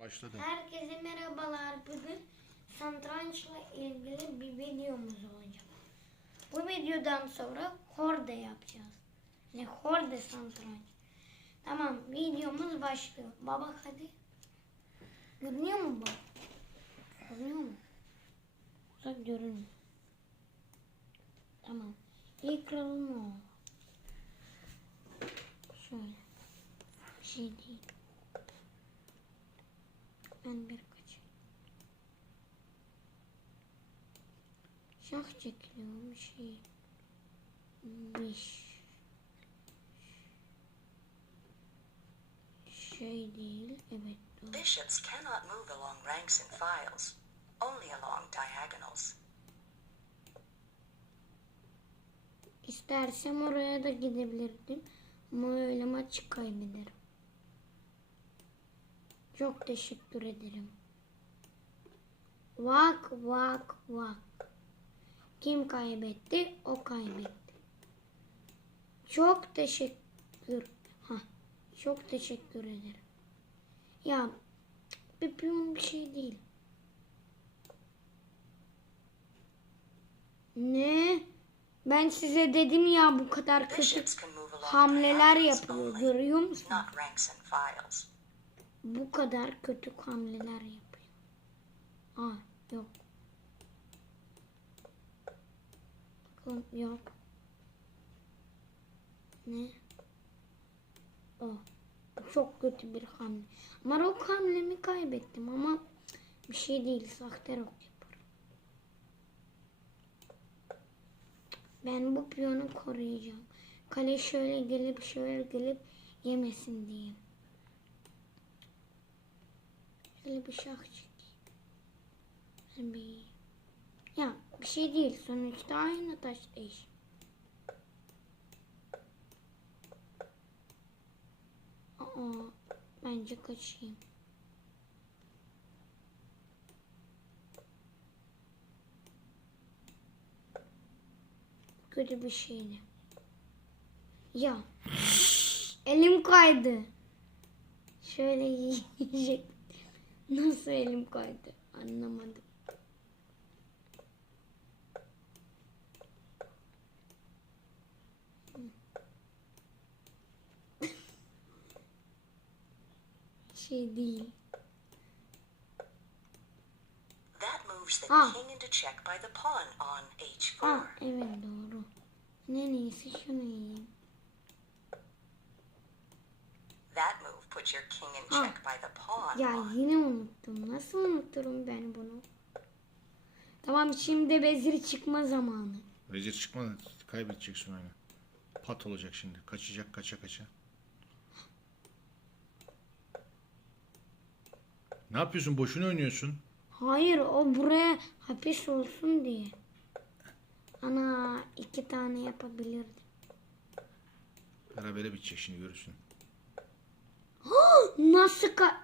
Başladı. Herkese merhabalar. Bugün satrançla ilgili bir videomuz olacak. Bu videodan sonra horde yapacağız. Ne horde satranç. Tamam videomuz başlıyor. Baba hadi. Görünüyor mu bu? Görünüyor mu? Uzak görünüyor. Tamam. İlk kralım o. Şöyle. Bir şey değil. Ben bir kaç. Şah çekiliyor bir şey. Beş. Şey değil. Evet doğru. Bishops cannot move along ranks and files, only along diagonals. İstersem oraya da gidebilirdim. Ama öyle maçı kaybederim. Çok teşekkür ederim. Vak vak vak. Kim kaybetti? O kaybetti. Çok teşekkür. Ha, çok teşekkür ederim. Ya bir piyon bir şey değil. Ne? Ben size dedim ya bu kadar kötü hamleler only, Görüyor musun? not ranks and files. Bu kadar kötü hamleler yapıyor. Aa yok. Bakın yok. Ne? O. Bu Çok kötü bir hamle. Ama rok hamlemi kaybettim ama bir şey değil. Sahte rok yaparım. Ben bu piyonu koruyacağım. Kale şöyle gelip şöyle gelip yemesin diye. Şöyle bir şah çekeyim. Ya bir şey değil. Sonuçta aynı taş değiş. Aa, bence kaçayım. Kötü bir şeydi. Ya. Elim kaydı. Şöyle yiyecek. Nasıl elim kaydı? Anlamadım. şey değil. That moves the Ah. king into check by the pawn on h4. Ah evet doğru. Ne neyse şunu yiyeyim. Puts your king in Ah. check by the pawn Ya yine unuttum. Nasıl unuturum ben bunu? Tamam şimdi vezir çıkma zamanı. Vezir çıkmadı. Kaybedeceksin oyunu. Pat olacak şimdi. Kaçacak kaça kaça. Ne yapıyorsun? Boşuna oynuyorsun. Hayır o buraya hapis olsun diye. Ana iki tane yapabilirdim. Berabere bitecek şimdi görürsün. Nasıl ka...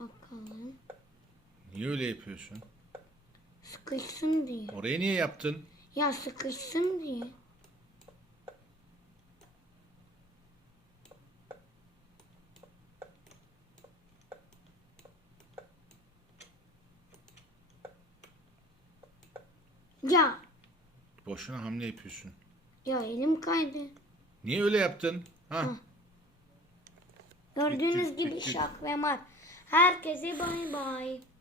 Bakalım. Niye öyle yapıyorsun? Sıkışsın diye. Oraya niye yaptın? Ya sıkışsın diye. Ya, Boşuna hamle yapıyorsun. ya elim kaydı. Niye öyle yaptın? Ha? Gördüğünüz Bitti, gibi şak ve mat. Herkese bay bay.